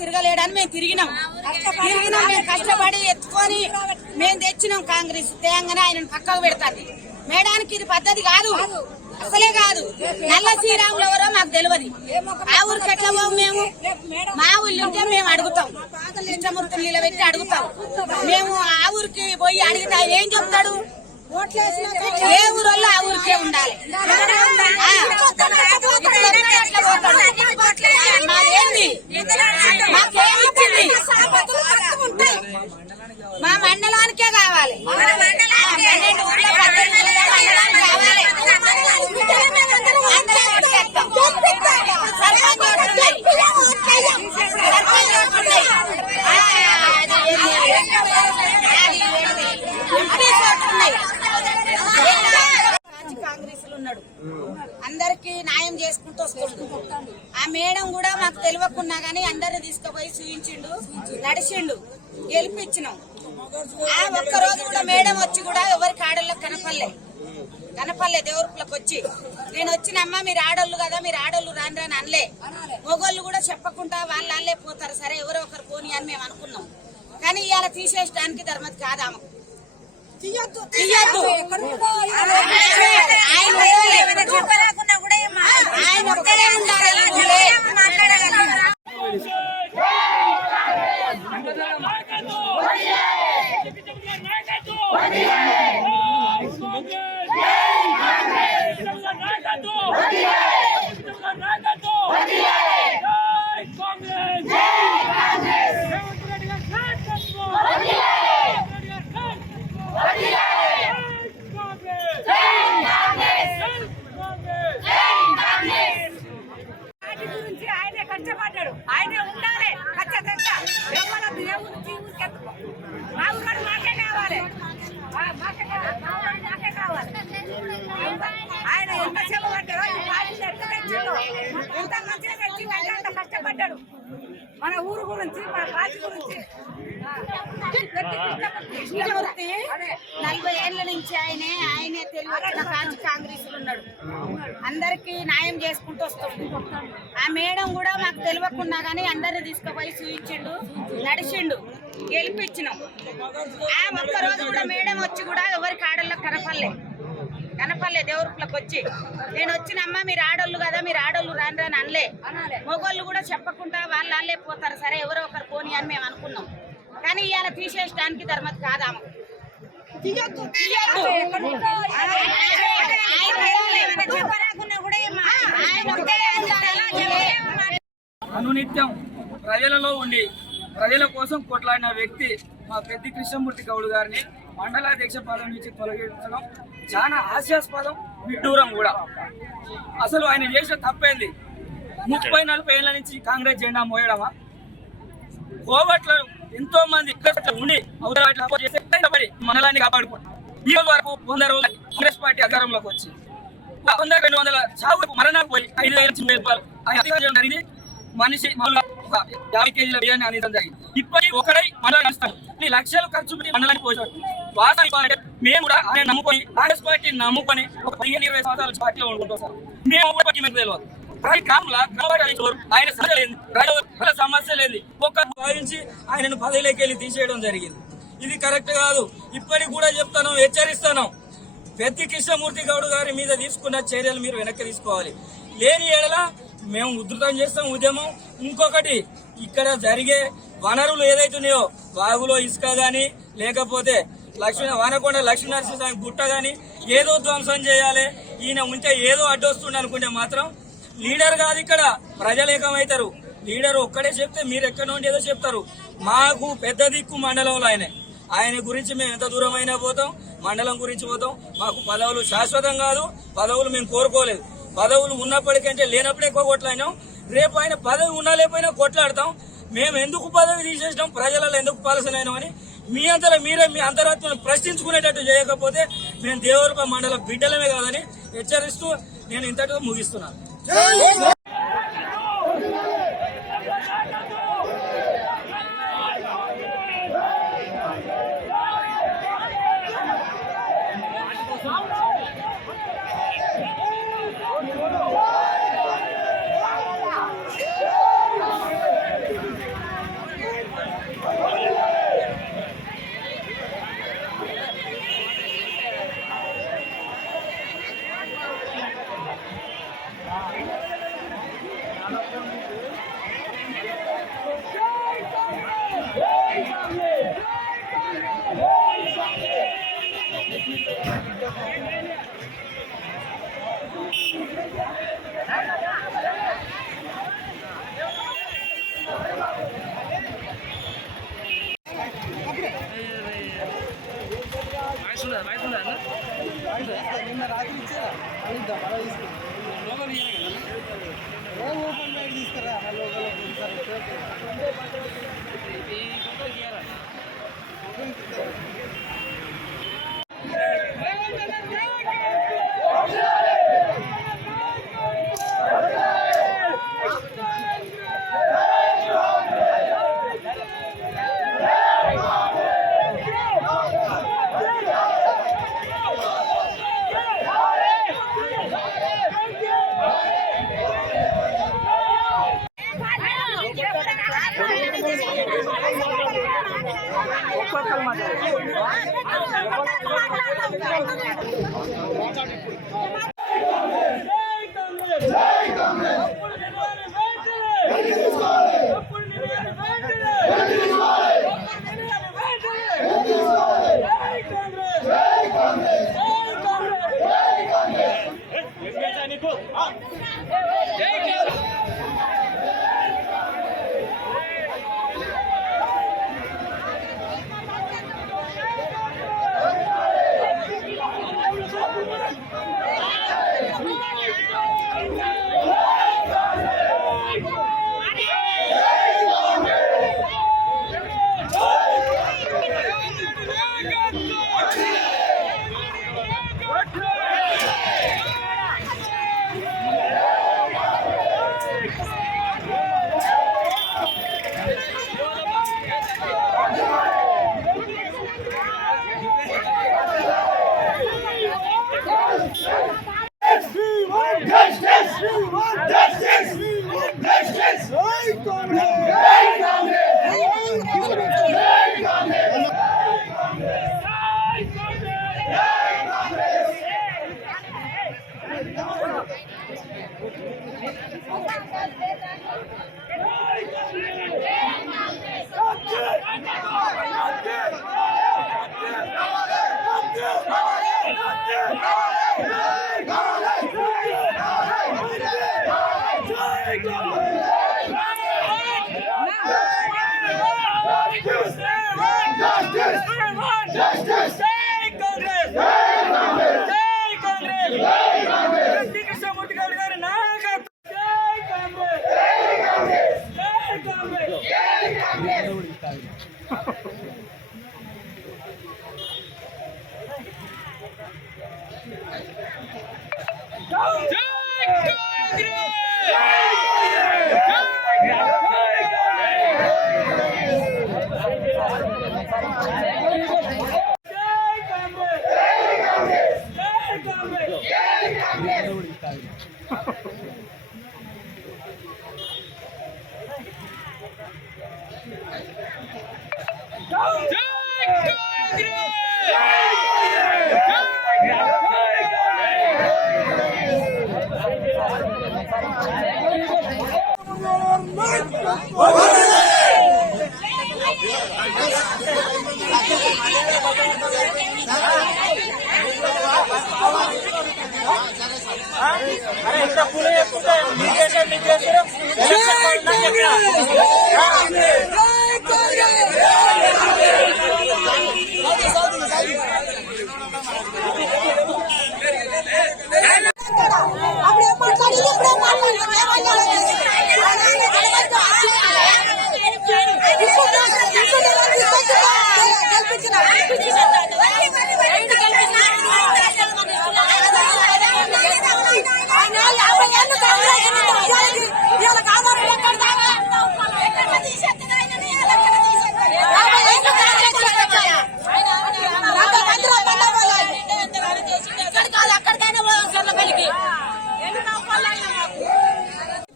తిరగలేడని మేము తిరిగినాం. మేము కష్టపడి ఎత్తుకొని మేము తెచ్చినాం. కాంగ్రెస్ తేంగానే ఆయన పక్కకు పెడతాది. మేడానికి ఇది పద్ధతి కాదు, అసలే కాదు. నల్ల శ్రీరాములు ఎవరో మాకు తెలియదు. ఆ ఊరికి ఎట్లా పోము మేము? మా ఊళ్ళు ఉంటే మేము అడుగుతాం, ఇష్టమూర్తులు నిలబెట్టి అడుగుతాం. మేము ఆ ఊరికి పోయి అడిగితే ఏం చెప్తాడు? ఏ ఊరోళ్ళు ఆ ఊరికే ఉండాలి. మాకేంది? మాకేమిచ్చింది? మా మండలానికే కావాలి. 12 ఊర్ల 18 మండలానికి కావాలి. కాంగ్రెస్లు ఉన్నాడు, అందరికి న్యాయం చేసుకుంటూ వస్తుంది. ఆ మేడం కూడా మాకు తెలియకున్నా గానీ అందరిని తీసుకుపోయి చూయించిండు, నడిచిండు, గెలిపించినాం. ఆ ఒక్కరోజు కూడా మేడం వచ్చి కూడా ఎవరికి ఆడోళ్ళకి కనపల్లే దేవుళ్ళకి వచ్చి నేను వచ్చినమ్మా మీరు ఆడోళ్ళు కదా, మీరు ఆడోళ్ళు రాని రాని అనలే. మొగోళ్ళు కూడా చెప్పకుండా వాళ్ళే పోతారు, సరే ఎవరో ఒకరు పోని అని మేము అనుకున్నాం. కానీ ఇవాళ తీసేయడానికి ధర్మతి కాదు. ఆమె తీయద్దు. ఆయన ఒక్కడే ఉండాలి. కష్టపడ్డాడు, ఆయనే ఉండాలి. ఖచ్చితంగా మా ఊరు మాకే కావాలి, మాకే కావాలి. ఆయన ఎంత శ్రమ పడ్డాడో ఎంత మంచిగా తెచ్చిండు, అంత కష్టపడ్డాడు మన ఊరు గురించి, మన పార్టీ గురించి. 40 ఏళ్ల నుంచి ఆయనే తెలియచ్చిన కాంగ్రెస్ ఉన్నాడు, అందరికి న్యాయం చేసుకుంటూ వస్తుంది. ఆ మేడం కూడా మాకు తెలియకున్నా గానీ అందరిని తీసుకుపోయి చూయించిండు, నడిచిండు, గెలిపించినాం. ఆ ఒక్కరోజు కూడా మేడం వచ్చి కూడా ఎవరికి ఆడోళ్ళకి కనపల్లే దేవుళ్ళకి వచ్చి నేను వచ్చినమ్మా మీరు ఆడోళ్ళు కదా, మీరు ఆడోళ్ళు రాని రాని అనలే. మొగోళ్ళు కూడా చెప్పకుండా వాళ్ళే పోతారు, సరే ఎవరో ఒకరు పోని అని మేము అనుకున్నాం. కానీ ఇవాళ తీసేయడానికి ధర్మతి కాదు. ఆమె అనునిత్యం ప్రజలలో ఉండి ప్రజల కోసం కొట్లాడిన వ్యక్తి మా పెద్ది కృష్ణమూర్తి గౌడ్ గారిని మండలాధ్యక్ష పదవి నుంచి తొలగించడం చాలా హాస్యాస్పదం, విడ్డూరం కూడా. అసలు ఆయన చేసిన తప్పేంది? 30-40 ఏళ్ల నుంచి కాంగ్రెస్ జెండా మోయడమా? కోవట్లో ఎంతో మంది ఉండి చేసి మండలాన్ని కాపాడుకోండి. ఈ రోజు వరకు 100 రోజులు కాంగ్రెస్ పార్టీ అధికారంలోకి వచ్చి 100-200 చావులకు మరణాలు పోయి 5,000 రూపాయలు జరిగింది. మనిషి ఒక 50 కేజీల బియ్యాన్ని అందించడం జరిగింది. ఇప్పటికీ ఒకడై మండలం నడుస్తాడు, లక్షలు ఖర్చు పెట్టి మండలానికి పోసాడు. వాస్తవానికి మేము కూడా ఆయన నమ్ముకొని కాంగ్రెస్ పార్టీ నమ్ముకొని ఒక 15-20 సంవత్సరాల పార్టీలో ఉండుకుంటాం సార్. మేము తెలియదు ప్రతి గ్రామంలో ఆయన సమస్య లేదు, ఒక్క భావించి ఆయనను పదవిలోకి వెళ్ళి తీసేయడం జరిగింది. ఇది కరెక్ట్ కాదు. ఇప్పటికి కూడా చెప్తాను, హెచ్చరిస్తాను. పెద్ది కృష్ణమూర్తి గౌడ్ గారి మీద తీసుకున్న చర్యలు మీరు వెనక్కి తీసుకోవాలి. లేని ఏడలా మేము ఉధృతం చేస్తాం ఉద్యమం. ఇంకొకటి, ఇక్కడ జరిగే వనరులు ఏదైతున్నాయో వాగులో ఇసుక గాని, లేకపోతే వానకొండ లక్ష్మీనరసింహస్వామి గుట్ట గాని ఏదో ధ్వంసం చేయాలి. ఈయన ఉంటే ఏదో అడ్డొస్తుంది అనుకుంటే మాత్రం లీడర్ కాదు, ఇక్కడ ప్రజలు ఏకమవుతారు. లీడర్ ఒక్కడే చెప్తే మీరు ఎక్కడ నుండి ఏదో చెప్తారు. మాకు పెద్ద దిక్కు మండలంలో ఆయన గురించి మేము ఎంత దూరం అయినా పోతాం, మండలం గురించి పోతాం. మాకు పదవులు శాశ్వతం కాదు, పదవులు మేము కోరుకోలేదు. పదవులు ఉన్నప్పటికంటే లేనప్పుడే ఎక్కువ కొట్లాడినాం. రేపు ఆయన పదవి ఉన్నా లేకపోయినా కొట్లాడతాం. మేము ఎందుకు పదవి తీసేసినాం, ప్రజలలో ఎందుకు పాలసనైనామని మీ మీరే మీ అంతరాత్మను ప్రశ్నించుకునేటట్టు చేయకపోతే మేము దేవరూప మండల బిడ్డలమే కాదని హెచ్చరిస్తూ నేను ఇంతటితో ముగిస్తున్నాను. నిన్న రాత్రి ఇచ్చారా అడుగుద్దాం అలా తీసుకురా ఓపెన్ బయట తీసుకురా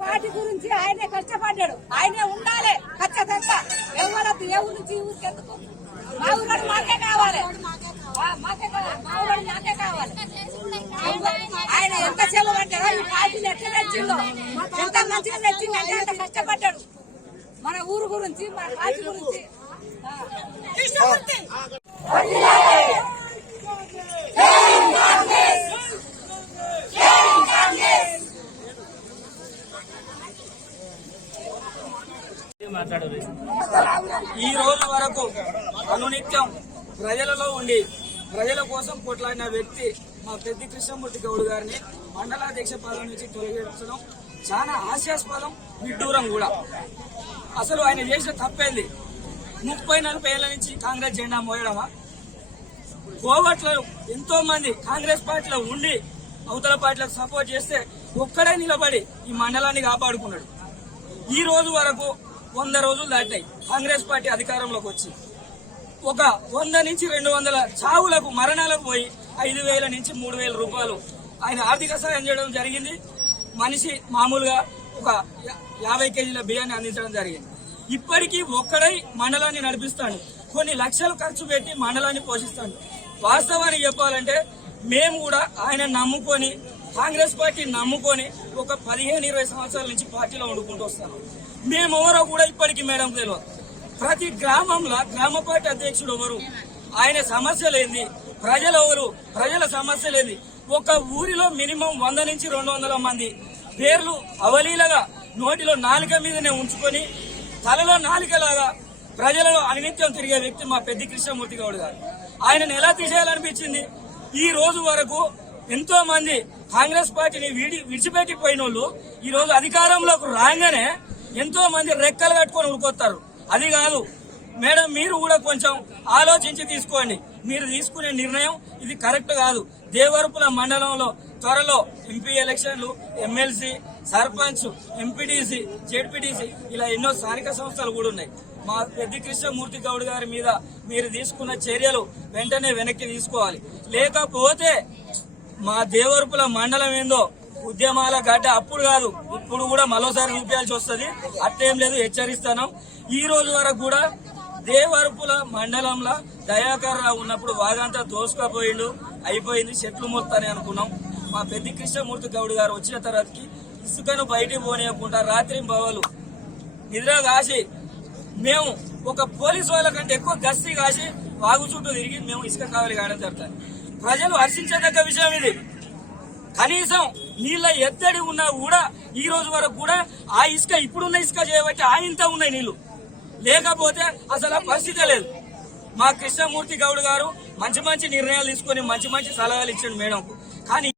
పార్టీ గురించి ఆయనే కష్టపడ్డాడు, ఆయనే ఉండాలి ఖచ్చితంగా. ఎవరు ఏ ఊరు నుంచి ఊరికి ఎందుకు? మా ఊరు మాకే కావాలి, మాకే కావాలి, మా ఊరు మాకే కావాలి. ఆయన ఎంత చెల్లబడ్డాడో ఈ పార్టీని ఎట్లా తెచ్చిందో, ఎంత మంచిగా తెచ్చిందంటే అంత కష్టపడ్డాడు మన ఊరు గురించి, మన పార్టీ గురించి. ఈ రోజు వరకు అనునిత్యం ప్రజలలో ఉండి ప్రజల కోసం కొట్లాడిన వ్యక్తి మా పెద్ది కృష్ణమూర్తి గౌడ్ గారిని మండలాధ్యక్ష పదవి నుంచి తొలగించడం చాలా హాస్యాస్పదం, విడ్డూరం కూడా. అసలు ఆయన చేసిన తప్పేంది? 30-40 ఏళ్ల నుంచి కాంగ్రెస్ జెండా మోయడమా? కోవట్లో ఎంతో మంది కాంగ్రెస్ పార్టీలో ఉండి అవతల పార్టీలకు సపోర్ట్ చేస్తే ఒక్కడే నిలబడి ఈ మండలాన్ని కాపాడుకున్నాడు. ఈ రోజు వరకు 100 రోజులు దాటాయి కాంగ్రెస్ పార్టీ అధికారంలోకి వచ్చి. ఒక 100 నుంచి 200 చావులకు, మరణాలకు పోయి 5,000 నుంచి 3,000 రూపాయలు ఆయన ఆర్థిక సాయం చేయడం జరిగింది. మనిషి మామూలుగా ఒక 50 కేజీల బియ్యాన్ని అందించడం జరిగింది. ఇప్పటికీ ఒక్కడై మండలాన్ని నడిపిస్తాడు. కొన్ని లక్షలు ఖర్చు పెట్టి మండలాన్ని పోషిస్తాడు. వాస్తవానికి చెప్పాలంటే మేము కూడా ఆయన నమ్ముకొని, కాంగ్రెస్ పార్టీ నమ్ముకొని ఒక 15-20 సంవత్సరాల నుంచి పార్టీలో వండుకుంటూ వస్తాను. మేమెవరో కూడా ఇప్పటికీ మేడం తెలియదు. ప్రతి గ్రామంలో గ్రామ పార్టీ అధ్యక్షుడు ఎవరు, ఆయన సమస్యలేంది, ప్రజలు ఎవరు, ప్రజల సమస్యలేంది. ఒక ఊరిలో మినిమం 100 నుంచి 200 మంది పేర్లు అవలీలగా నోటిలో నాలుక మీదనే ఉంచుకొని తలలో నాలుకలాగా ప్రజలలో అనినిత్యం తిరిగే వ్యక్తి మా పెద్ది కృష్ణమూర్తి గౌడ్ గారు. ఆయనను ఎలా తీసేయాలనిపించింది? ఈ రోజు వరకు ఎంతో మంది కాంగ్రెస్ పార్టీని విడిచిపెట్టిపోయిన వాళ్ళు ఈ రోజు అధికారంలోకి రాగానే ఎంతో మంది రెక్కలు కట్టుకొని ఉరుకొస్తారు. అది కాదు మేడం, మీరు కూడా కొంచెం ఆలోచించి తీసుకోండి. మీరు తీసుకునే నిర్ణయం ఇది కరెక్ట్ కాదు. దేవరపుల మండలంలో త్వరలో ఎంపీ ఎలక్షన్లు, ఎమ్మెల్సీ, సర్పంచ్, ఎంపీటీసీ, జెడ్పీటీసీ ఇలా ఎన్నో స్థానిక సంస్థలు కూడా ఉన్నాయి. మా పెద్ది కృష్ణమూర్తి గౌడ్ గారి మీద మీరు తీసుకున్న చర్యలు వెంటనే వెనక్కి తీసుకోవాలి. లేకపోతే మా దేవరపుల మండలం ఏందో ఉద్యమాల గడ్డ అప్పుడు కాదు, ఇప్పుడు కూడా మరోసారి చూపించాల్సి వస్తుంది. అట్టేం లేదు, హెచ్చరిస్తాను. ఈ రోజు వరకు కూడా దేవరపుల మండలంలో దయాకర్ రావు ఉన్నప్పుడు వాగంతా దోసుకపోయిండు, అయిపోయింది, చెట్లు మొత్తానే అనుకున్నాం. మా పెద్ది కృష్ణమూర్తి గౌడ్ గారు వచ్చిన తర్వాతకి ఇసుకను బయటికి పోనీయకుండా రాత్రి బవలు నిద్ర కాసి మేము ఒక పోలీసు వాళ్ళ కంటే ఎక్కువ గస్తీ కాసి వాగు చుట్టూ తిరిగి మేము ఇసుక కావాలి కావడం జరుగుతుంది. ప్రజలు హర్షించదగ్గ విషయం ఇది. కనీసం నీళ్ళ ఎద్దడి ఉన్నా కూడా ఈ రోజు వరకు కూడా ఆ ఇసుక ఇప్పుడున్న ఇసుక చేయబట్టి ఆయంత ఉన్నాయి నీళ్లు, లేకపోతే అసలు ఆ పరిస్థితే లేదు. మా కృష్ణమూర్తి గౌడ్ గారు మంచి మంచి నిర్ణయాలు తీసుకొని మంచి మంచి సలహాలు ఇచ్చాడు మేడంకు. కానీ